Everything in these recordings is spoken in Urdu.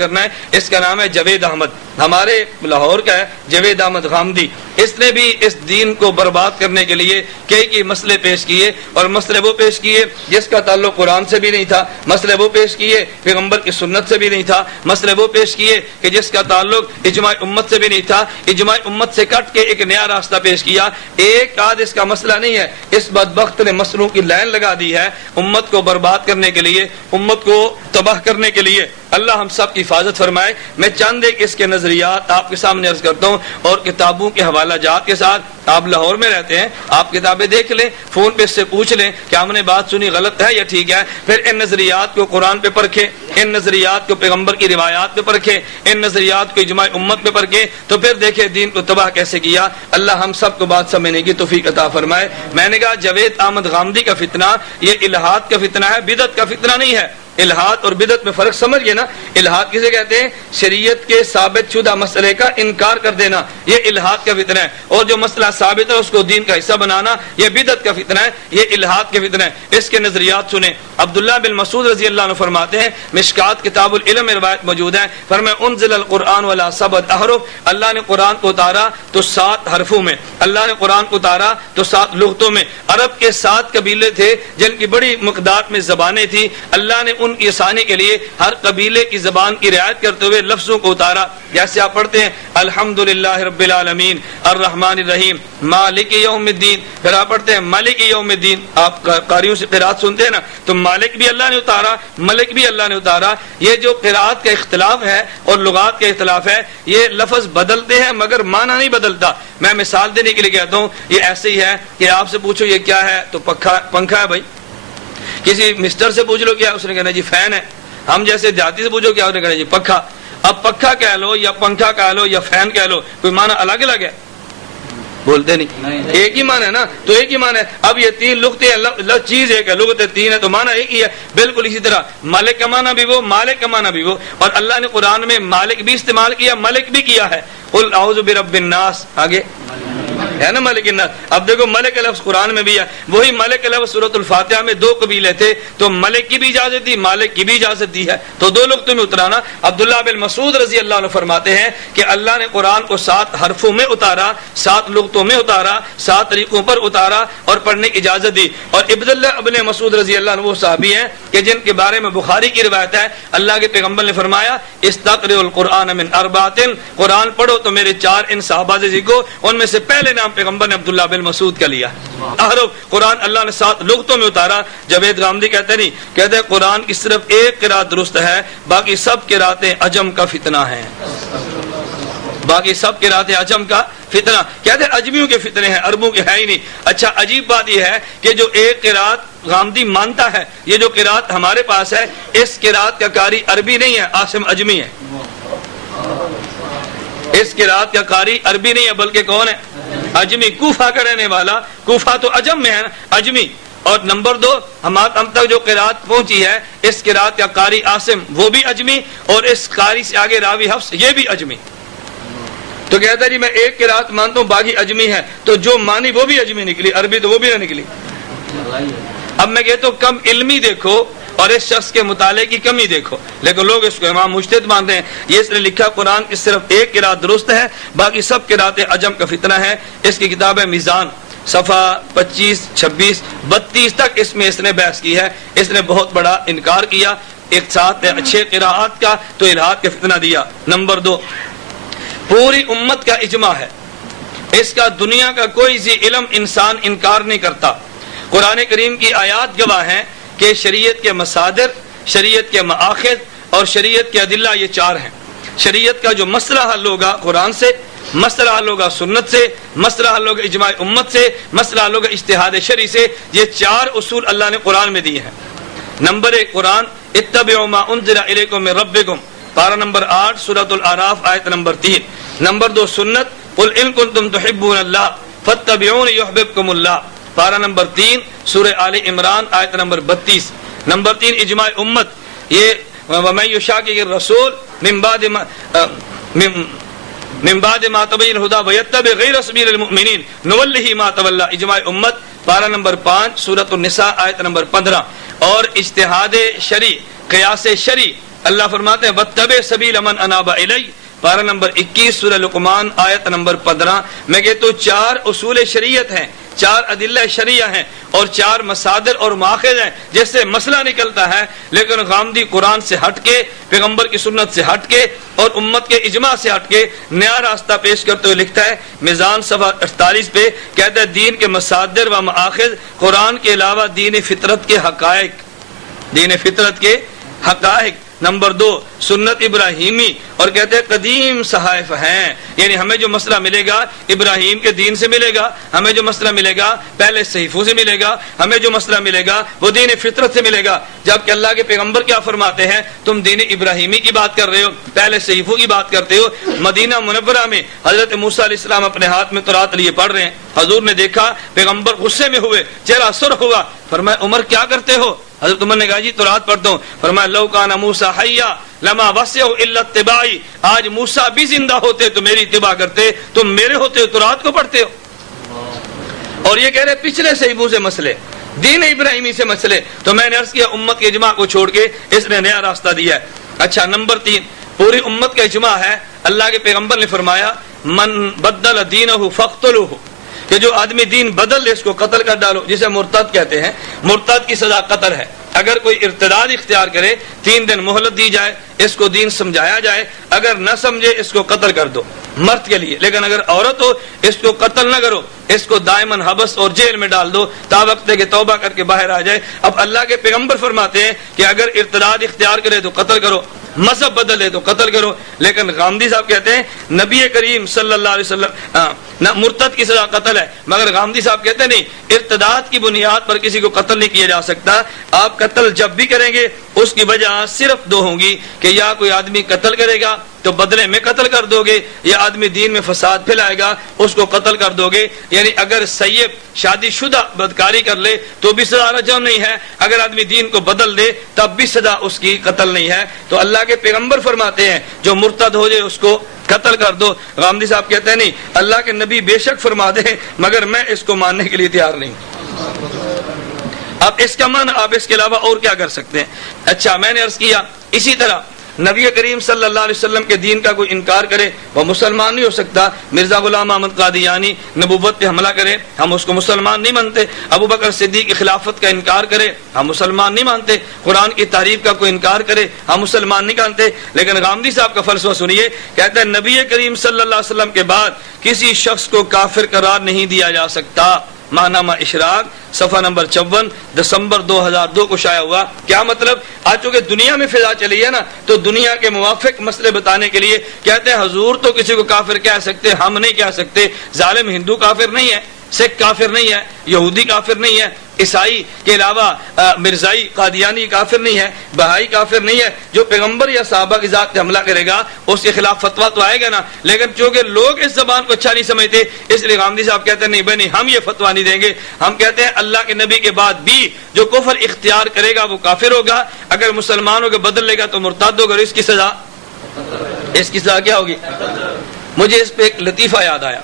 کرنا ہے، اس کا نام ہے جاوید احمد، ہمارے لاہور کا ہے جاوید احمد غامدی۔ اس نے بھی اس دین کو برباد کرنے کے لیے کئی مسئلے پیش کیے، اور مسئلے وہ پیش کیے جس کا تعلق قرآن سے بھی نہیں تھا، مسئلے وہ پیش کیے پیغمبر کی سنت سے بھی نہیں تھا، مسئلے وہ پیش کیے کہ جس کا تعلق اجماع امت سے بھی نہیں تھا، اجماع امت سے کٹ کے ایک نیا راستہ پیش کیا۔ ایک آدھ اس کا مسئلہ نہیں ہے، اس بدبخت نے مسئلوں کی لائن لگا دی ہے امت کو برباد کرنے کے لیے، امت کو تباہ کرنے کے لیے۔ اللہ ہم سب کی حفاظت فرمائے۔ میں چند ایک اس کے نظریات آپ کے سامنے عرض کرتا ہوں، اور کتابوں کے حوالہ جات کے ساتھ۔ آپ لاہور میں رہتے ہیں، آپ کتابیں دیکھ لیں، فون پہ اس سے پوچھ لیں کہ ہم نے بات سنی غلط ہے یا ٹھیک ہے، پھر ان نظریات کو قرآن پہ پرکھیں، ان نظریات کو پیغمبر کی روایات پہ پرکھیں، ان نظریات کو اجماع امت پہ پرکھیں، تو پھر دیکھیں دین کو تباہ کیسے کیا۔ اللہ ہم سب کو بات سمجھنے کی توفیق عطا فرمائے۔ میں نے کہا جاوید احمد غامدی کا فتنہ یہ الہاد کا فتنہ ہے، بدعت کا فتنہ نہیں ہے۔ الہاد اور بدعت میں فرق سمجھئے نا۔ الہاد کسے کہتے ہیں؟ شریعت کے ثابت شدہ مسئلے کا انکار کر دینا، یہ الہاد کا فتنہ ہے، اور جو مسئلہ ثابت ہے اس کو دین کا حصہ بنانا یہ بدعت کا فتنہ ہے، یہ الہاد کا فتنہ ہے۔ اس کے نظریات سنیں۔ عبداللہ بن مسعود رضی اللہ عنہ فرماتے ہیں، مشکات کتاب العلم میں روایت موجود ہے، فرمایا انزل القرآن ولا سبت احرف، اللہ نے قرآن کو اتارا تو 7 حرفوں میں، اللہ نے قرآن کو اتارا تو 7 لغتوں میں۔ عرب کے 7 قبیلے تھے جن کی بڑی مقدار میں زبانیں تھی، اللہ نے ان کی آسانی کے لیے ہر قبیلے کی زبان کی رعایت کرتے ہوئے لفظوں کو اتارا۔ جیسے آپ پڑھتے ہیں الحمدللہ رب العالمین الرحمن الرحیم مالک یوم الدین، پھر آپ پڑھتے ہیں مالک یوم الدین۔ آپ قاریوں سے قرات سنتے ہیں نا، تو مالک بھی اللہ نے اتارا، ملک بھی اللہ نے اتارا۔ یہ جو قرات کا اختلاف ہے اور لغات کا اختلاف ہے، یہ لفظ بدلتے ہیں مگر معنی نہیں بدلتا۔ میں مثال دینے کے لیے کہتا ہوں، یہ ایسے ہی ہے کہ آپ سے پوچھو یہ کیا ہے تو پنکھا ہے بھائی، کسی مسٹر سے پوچھ لو کیا، اس نے کہنا جی فین ہے۔ ہم جیسے دیہاتی سے پوچھو کیا، اس نے کہنا جی پنکھا۔ اب پنکھا کہہ لو یا پنکھا کہہ لو یا فین کہہ لو، کوئی معنی الگ الگ ہے؟ بولتے نہیں، ایک ہی معنی ہے نا، تو ایک ہی معنی ہے۔ اب یہ 3 لغتیں، چیز ایک ہے، لغتیں 3 ہے تو معنی ایک ہی ہے۔ بالکل اسی طرح مالک کا معنی بھی وہ، مالک کا معنی بھی وہ، اور اللہ نے قرآن میں مالک بھی استعمال کیا، ملک بھی کیا ہے۔ قل اعوذ برب الناس، آگے ہے نا ملک الناس۔ اب دیکھو ملک کا لفظ قرآن میں بھی ہے، وہی ملک کا لفظ سورۃ الفاتحہ میں 2 قبیلے تھے، تو ملک کی بھی اجازت دی، مالک کی بھی اجازت دی ہے، تو 2 لغتوں میں اترانا۔ عبداللہ بن مسعود رضی اللہ عنہ فرماتے ہیں کہ اللہ نے قرآن کو 7 حرفوں میں اتارا، 7 لغتوں میں اتارا، 7 طریقوں پر اتارا اور پڑھنے کی اجازت دی۔ اور عبداللہ ابن مسعود رضی اللہ عنہ وہ صحابی ہیں کہ جن کے بارے میں بخاری کی روایت ہے، اللہ کے پیغمبر نے فرمایا استقرئوا القرآن من 4، قرآن پڑھو تو میرے 4 ان صحابہ سے سیکھو۔ ان میں سے پہلے نام پیغمبر نے عبداللہ بن مسعود کا لیا۔ احرف قرآن اللہ نے 7 لغتوں میں اتارا۔ جاوید غامدی کہتے نہیں، کہتے ہیں قرآن کی صرف ایک قرات درست ہے، باقی سب قراتیں عجم کا فتنہ ہیں، باقی سب قراتیں عجم کا فتنہ۔ کہتے ہیں عجمیوں کے فتنے ہیں، عربوں کے ہے ہی نہیں۔ اچھا عجیب بات یہ ہے کہ جو ایک قرات غامدی مانتا ہے، یہ جو قرات ہمارے پاس ہے، اس قرات کا قاری عربی نہیں ہے، عاصم اجمی ہے۔ اس قرات کا قاری عربی نہیں ہے بلکہ کون ہے؟ اجمی، کوفہ کا رہنے والا۔ کوفہ تو عجم میں ہے نا، اجمی۔ اور نمبر 2، ہم تک جو قرات پہنچی ہے، اس قرات کا قاری عاصم وہ بھی اجمی، اور اس قاری سے آگے راوی حفص یہ بھی اجمی۔ تو کہتا ہے جی میں ایک قرات مانتا ہوں باقی اجمی ہے، تو جو مانی وہ بھی اجمی نکلی، عربی تو وہ بھی نہ نکلی۔ اب میں کہتا ہوں کم علمی دیکھو اور اس شخص کے مطالعے کی کمی دیکھو، لیکن لوگ اس کو امام مجتہد مانتے ہیں۔ یہ اس نے لکھا قرآن کی صرف ایک قرات درست ہے، باقی سب قراتیں عجم کا فتنہ ہے۔ اس کی کتاب ہے میزان، صفحہ 25، 26، 32 تک اس میں اس نے بحث کی ہے۔ اس نے بہت بڑا انکار کیا ایک ساتھ اچھے قراءات کا، تو الہاد کا فتنہ دیا۔ نمبر 2، پوری امت کا اجماع ہے، اس کا دنیا کا کوئی ذی علم انسان انکار نہیں کرتا۔ قرآن کریم کی آیات گواہ ہیں کہ شریعت کے مصادر، شریعت کے مآخذ اور شریعت کے ادلہ یہ 4 ہیں۔ شریعت کا جو مسئلہ حل ہوگا قرآن سے، مسئلہ حل ہوگا سنت سے، مسئلہ حل ہوگا اجماع امت سے، مسئلہ حل ہوگا اجتہاد شرعی سے۔ یہ 4 اصول اللہ نے قرآن میں دیے ہیں۔ نمبر 1 قرآن، اتبعوا ما انزل الیکم من ربکم، پارہ نمبر 8 سورۃ الاعراف آیت نمبر 3۔ نمبر 2 سنت، قل ان کنتم تحبون اللہ فاتبعونی یحببکم اللہ، پارہ نمبر 3 سورہ آل عمران آیت نمبر 32۔ نمبر 3 اجماع امت، یہ وَمَن يُشَاقِقِ الرَّسُولَ من بعد ما تبين الهدى ويتبع غير سبيل المؤمنين نوله ما تولى، اجماع امت، پارہ نمبر 5 سورۃ النساء آیت نمبر 15۔ اور اجتہاد شرعی، قیاس شرعی، اللہ فرماتے ہیں وَاتَّبِعْ سَبِيلَ مَنْ أَنَابَ إِلَيَّ، پارہ نمبر 21 سورہ لقمان آیت نمبر 15 میں کہ تو 4 اصول شریعت ہیں، 4 ادلہ شریعہ ہیں اور 4 مصادر اور ماخذ ہیں جس سے مسئلہ نکلتا ہے، لیکن غامدی قرآن سے ہٹ کے، پیغمبر کی سنت سے ہٹ کے اور امت کے اجماع سے ہٹ کے نیا راستہ پیش کرتے ہوئے لکھتا ہے میزان صفحہ 48 پہ، کہتا ہے دین کے مصادر و مآخذ قرآن کے علاوہ دین فطرت کے حقائق، دین فطرت کے حقائق، نمبر 2 سنت ابراہیمی، اور کہتے ہیں قدیم صحائف ہیں، یعنی ہمیں جو مسئلہ ملے گا ابراہیم کے دین سے ملے گا، ہمیں جو مسئلہ ملے گا پہلے صحیفوں سے ملے گا، ہمیں جو مسئلہ ملے گا وہ دین فطرت سے ملے گا، جبکہ اللہ کے پیغمبر کیا فرماتے ہیں، تم دین ابراہیمی کی بات کر رہے ہو، پہلے صحیفوں کی بات کرتے ہو۔ مدینہ منورہ میں حضرت موسیٰ علیہ السلام اپنے ہاتھ میں تورات لیے پڑھ رہے ہیں، حضور نے دیکھا، پیغمبر غصے میں ہوئے، چہرہ سرخ ہوا، فرمایا عمر کیا کرتے ہو؟ حضرت عمر نے کہا جی تورات پڑھتا ہوں۔ فرمایا لو کان موسیٰ حیا لما وسعہ الا اتباعی، آج موسیٰ بھی زندہ ہوتے تو میری اتباع کرتے، تم میرے ہوتے ہو تورات کو پڑھتے ہو۔ اور یہ کہہ رہے پچھلے صحیفوں سے مسئلے، دین ابراہیمی سے مسئلے، تو میں نے عرض کیا امت کے اجماع کو چھوڑ کے اس نے نیا راستہ دیا ہے۔ اچھا نمبر 3 پوری امت کا اجماع ہے، اللہ کے پیغمبر نے فرمایا من بدل دینہ فاقتلوہ، کہ جو آدمی دین بدل دے اس کو قتل کر ڈالو، جسے مرتد کہتے ہیں، مرتد کی سزا قتل ہے۔ اگر کوئی ارتداد اختیار کرے 3 دن مہلت دی جائے، اس کو دین سمجھایا جائے، اگر نہ سمجھے اس کو قتل کر دو مرد کے لیے، لیکن اگر عورت ہو اس کو قتل نہ کرو، اس کو دائماً حبس اور جیل میں ڈال دو تا وقت کہ توبہ کر کے باہر آ جائے۔ اب اللہ کے پیغمبر فرماتے ہیں کہ اگر ارتداد اختیار کرے تو قتل کرو، مذہب بدلے تو قتل کرو، لیکن غامدی صاحب کہتے ہیں نبی کریم صلی اللہ علیہ وسلم مرتد کی سزا قتل ہے، مگر غامدی صاحب کہتے ہیں نہیں، ارتداد کی بنیاد پر کسی کو قتل نہیں کیا جا سکتا۔ آپ قتل جب بھی کریں گے اس کی وجہ صرف 2 ہوں گی کہ یا کوئی آدمی قتل کرے گا تو بدلے میں قتل کر دو گے، یا آدمی دین میں فساد پھیلائے گا اس کو قتل کر دو گے۔ یعنی اگر سیب شادی شدہ بدکاری کر لے تو بھی سزا رجم نہیں ہے، اگر آدمی دین کو بدل دے تب بھی سزا اس کی قتل نہیں ہے۔ تو اللہ کے پیغمبر فرماتے ہیں جو مرتد ہو جائے اس کو قتل کر دو۔ غامدی صاحب کہتے ہیں نہیں، اللہ کے نبی بے شک فرما دیں مگر میں اس کو ماننے کے لیے تیار نہیں۔ اب اس کا معنی آپ اس کے علاوہ اور کیا کر سکتے ہیں؟ اچھا میں نے عرض کیا اسی طرح نبی کریم صلی اللہ علیہ وسلم کے دین کا کوئی انکار کرے وہ مسلمان نہیں ہو سکتا۔ مرزا غلام احمد قادیانی نبوت پہ حملہ کرے ہم اس کو مسلمان نہیں مانتے، ابو بکر صدیق کی خلافت کا انکار کرے ہم مسلمان نہیں مانتے، قرآن کی تعریف کا کوئی انکار کرے ہم مسلمان نہیں مانتے۔ لیکن غامدی صاحب کا فلسفہ سنیے، کہتا ہے نبی کریم صلی اللہ علیہ وسلم کے بعد کسی شخص کو کافر قرار نہیں دیا جا سکتا۔ ماہنامہ اشراق صفحہ نمبر 54 دسمبر 2002 کو شائع ہوا۔ کیا مطلب؟ آج چونکہ دنیا میں فضا چلی ہے نا تو دنیا کے موافق مسئلے بتانے کے لیے کہتے ہیں حضور تو کسی کو کافر کہہ سکتے، ہم نہیں کہہ سکتے۔ ظالم ہندو کافر نہیں ہے، سکھ کافر نہیں ہے، یہودی کافر نہیں ہے، عیسائی کے علاوہ مرزائی قادیانی کافر نہیں ہے، بہائی کافر نہیں ہے۔ جو پیغمبر یا صحابہ کی ذات پہ حملہ کرے گا اس کے خلاف فتویٰ تو آئے گا نا، لیکن چونکہ لوگ اس زبان کو اچھا نہیں سمجھتے اس لیے غامدی صاحب کہتے ہیں نہیں بھائی نہیں، ہم یہ فتویٰ نہیں دیں گے۔ ہم کہتے ہیں اللہ کے نبی کے بعد بھی جو کفر اختیار کرے گا وہ کافر ہوگا، اگر مسلمانوں کے بدل لے گا تو مرتد ہوگا، اس کی سزا کیا ہوگی؟ مجھے اس پہ ایک لطیفہ یاد آیا۔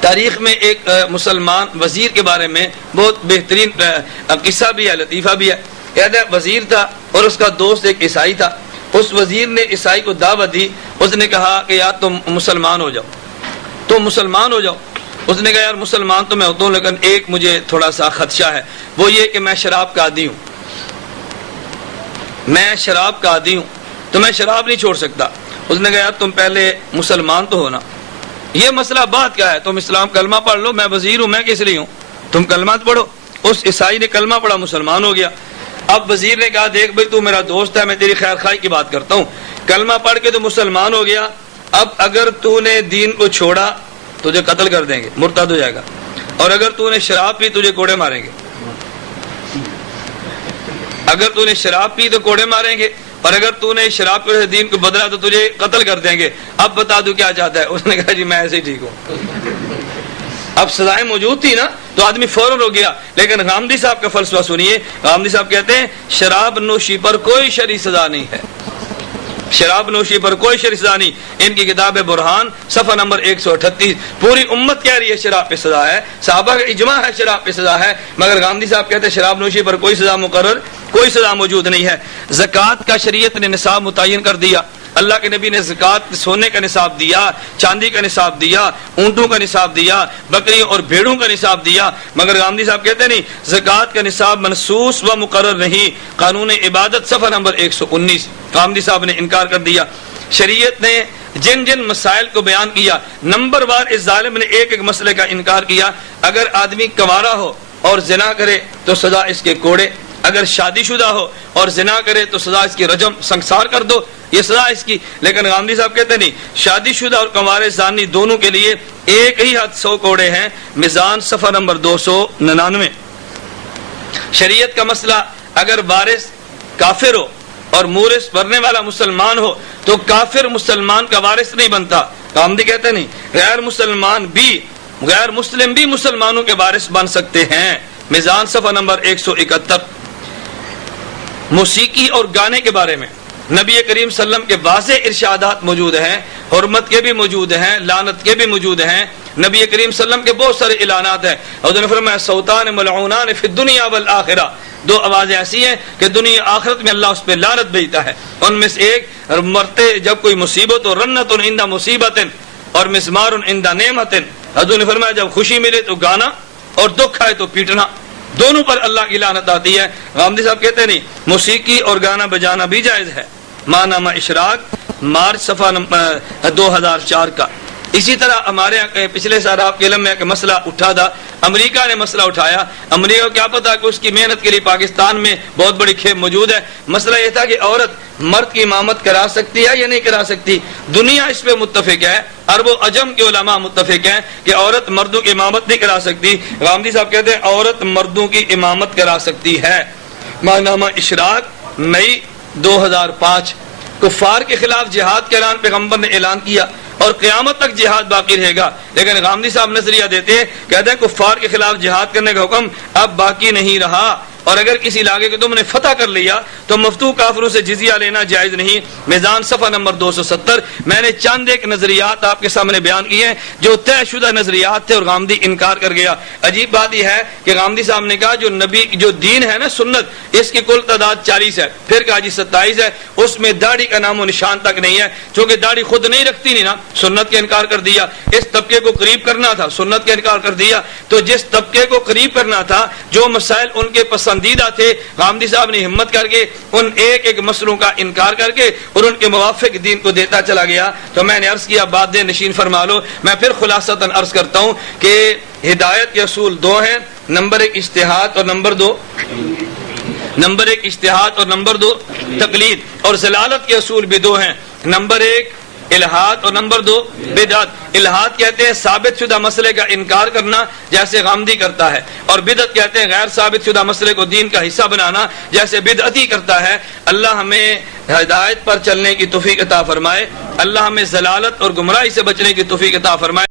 تاریخ میں ایک مسلمان وزیر کے بارے میں بہت بہترین قصہ بھی ہے، لطیفہ بھی ہے۔ کہتا ہے وزیر تھا اور اس کا دوست ایک عیسائی تھا۔ اس وزیر نے عیسائی کو دعوت دی، اس نے کہا کہ یار تم مسلمان ہو جاؤ، تم مسلمان ہو جاؤ۔ اس نے کہا یار مسلمان تو میں ہوتا ہوں لیکن ایک مجھے تھوڑا سا خدشہ ہے، وہ یہ کہ میں شراب کا عادی ہوں، میں شراب کا عادی ہوں تو میں شراب نہیں چھوڑ سکتا۔ اس نے کہا یار تم پہلے مسلمان تو ہونا، یہ مسئلہ بات کیا ہے، تم اسلام کلمہ پڑھ لو، میں وزیر ہوں، میں کس لیے ہوں، تم کلمہ پڑھو۔ اس عیسائی نے کلمہ پڑھا، مسلمان ہو گیا۔ اب وزیر نے کہا دیکھ بھائی تو میرا دوست ہے، میں تیری خیر خواہی کی بات کرتا ہوں، کلمہ پڑھ کے تو مسلمان ہو گیا، اب اگر تو نے دین کو چھوڑا تجھے قتل کر دیں گے، مرتد ہو جائے گا، اور اگر تو نے شراب پی تجھے کوڑے ماریں گے، اگر تو نے شراب پی تو کوڑے ماریں گے، اور اگر تو نے شراب کے دین کو بدلا تو تجھے قتل کر دیں گے۔ اب بتا دو کیا چاہتا ہے؟ اس نے کہا جی میں ایسے ہی ٹھیک ہوں۔ اب سزائیں موجود تھی نا تو آدمی فوراً ہو گیا، لیکن غامدی صاحب کا فلسفہ سنیے۔ غامدی صاحب کہتے ہیں شراب نوشی پر کوئی شرعی سزا نہیں ہے، شراب نوشی پر کوئی سزا نہیں. ان کی کتاب برہان صفحہ نمبر 138. پوری امت کہہ رہی ہے شراب پہ سزا ہے, صحابہ کا اجماع ہے شراب پہ سزا ہے, مگر گاندھی صاحب کہتے ہیں شراب نوشی پر کوئی سزا مقرر, کوئی سزا موجود نہیں ہے. زکوٰۃ کا شریعت نے نصاب متعین کر دیا. اللہ کے نبی نے زکوٰۃ سونے کا نصاب دیا, چاندی کا نصاب دیا, اونٹوں کا نصاب دیا, بکریوں اور بھیڑوں کا نصاب دیا, مگر گاندھی صاحب کہتے نہیں زکوٰۃ کا نصاب منصوص و مقرر نہیں. قانون عبادت صفحہ نمبر 119. گاندھی صاحب نے انکار کر دیا. شریعت نے جن جن مسائل کو بیان کیا, نمبر وار اس ظالم نے ایک ایک مسئلے کا انکار کیا. اگر آدمی کنوارا ہو اور زنا کرے تو سزا اس کے کوڑے, اگر شادی شدہ ہو اور زنا کرے تو سزا اس کی رجم, سنسار کر دو, یہ سزا اس کی. لیکن گاندھی صاحب کہتے نہیں, شادی شدہ اور کنوارے زانی دونوں کے لیے ایک ہی حد 100 کوڑے ہیں. میزان صفحہ نمبر 299. شریعت کا مسئلہ, اگر وارث کافر ہو اور مورث بھرنے والا مسلمان ہو تو کافر مسلمان کا وارث نہیں بنتا. گاندھی کہتے نہیں غیر مسلم بھی مسلمانوں کے وارث بن سکتے ہیں. میزان صفحہ نمبر 171. موسیقی اور گانے کے بارے میں نبی کریم صلی اللہ علیہ وسلم کے واضح ارشادات موجود ہیں, حرمت کے بھی موجود ہیں, لعنت کے بھی موجود ہیں. نبی کریم صلی اللہ علیہ وسلم کے بہت سارے اعلانات ہیں. اور انہوں نے فرمایا صوتان ملعونان فی الدنیا والآخرہ, 2 آوازیں ایسی ہیں کہ دنیا آخرت میں اللہ اس پہ لعنت بھیجتا ہے. ان میں سے ایک مرتے جب کوئی مصیبت ہو, رنت عند مصیبت اور مسمار عند نعمت. حضور نے فرمایا جب خوشی ملے تو گانا اور دکھ آئے تو پیٹنا, دونوں پر اللہ کی لعنت آتی ہے. غامدی صاحب کہتے نہیں موسیقی اور گانا بجانا بھی جائز ہے. ماہنامہ اشراق مارچ صفحہ 2004 کا. اسی طرح ہمارے پچھلے سال آپ کے علم میں ایک مسئلہ اٹھا تھا, امریکہ نے مسئلہ اٹھایا. امریکہ کو کیا پتا کہ اس کی محنت کے لیے پاکستان میں بہت بڑی کھیپ موجود ہے. مسئلہ یہ تھا کہ عورت مرد کی امامت کرا سکتی ہے یا نہیں کرا سکتی. دنیا اس پہ متفق ہے, عرب و عجم کے علماء متفق ہیں کہ عورت مردوں کی امامت نہیں کرا سکتی. غامدی صاحب کہتے ہیں عورت مردوں کی امامت کرا سکتی ہے. ماہنامہ اشراق مئی 2005. کفار کے خلاف جہاد کے اعلان پیغمبر نے اعلان کیا اور قیامت تک جہاد باقی رہے گا. لیکن غامدی صاحب نظریہ دیتے ہیں, کہتے ہیں کفار کے خلاف جہاد کرنے کا حکم اب باقی نہیں رہا, اور اگر کسی علاقے کو تم نے فتح کر لیا تو مفتوح کافروں سے جزیہ لینا جائز نہیں. میزان صفحہ نمبر 270. میں نے چند ایک نظریات آپ کے سامنے بیان کیے ہیں جو طے شدہ نظریات تھے اور غامدی انکار کر گیا. عجیب بات یہ ہے کہ غامدی صاحب نے کہا جو دین ہے نا سنت, اس کی کل تعداد 40 ہے, پھر کہا جی 27 ہے, اس میں داڑھی کا نام و نشان تک نہیں ہے. چونکہ داڑھی خود نہیں رکھتی نہیں نا, سنت کا انکار کر دیا. اس طبقے کو قریب کرنا تھا, سنت کا انکار کر دیا. تو جس طبقے کو قریب کرنا تھا, جو مسائل ان کے پسندیدہ تھے, غامدی صاحب نے ہمت کر کے ان ایک ایک مسئلوں کا انکار کر کے اور ان کے موافق دین کو دیتا چلا گیا. تو میں نے عرض کیا بات دے نشین فرما لو. میں پھر خلاصتاً عرض کرتا ہوں کہ ہدایت کے اصول 2 ہیں, نمبر 1 اجتہاد اور نمبر 2 تقلید. اور ضلالت کے اصول بھی 2 ہیں, نمبر 1 الہاد اور نمبر 2 بدعت. الہاد کہتے ہیں ثابت شدہ مسئلے کا انکار کرنا جیسے غامدی کرتا ہے, اور بدعت کہتے ہیں غیر ثابت شدہ مسئلے کو دین کا حصہ بنانا جیسے بدعتی کرتا ہے. اللہ ہمیں ہدایت پر چلنے کی توفیق عطا فرمائے, اللہ ہمیں ضلالت اور گمراہی سے بچنے کی توفیق عطا فرمائے.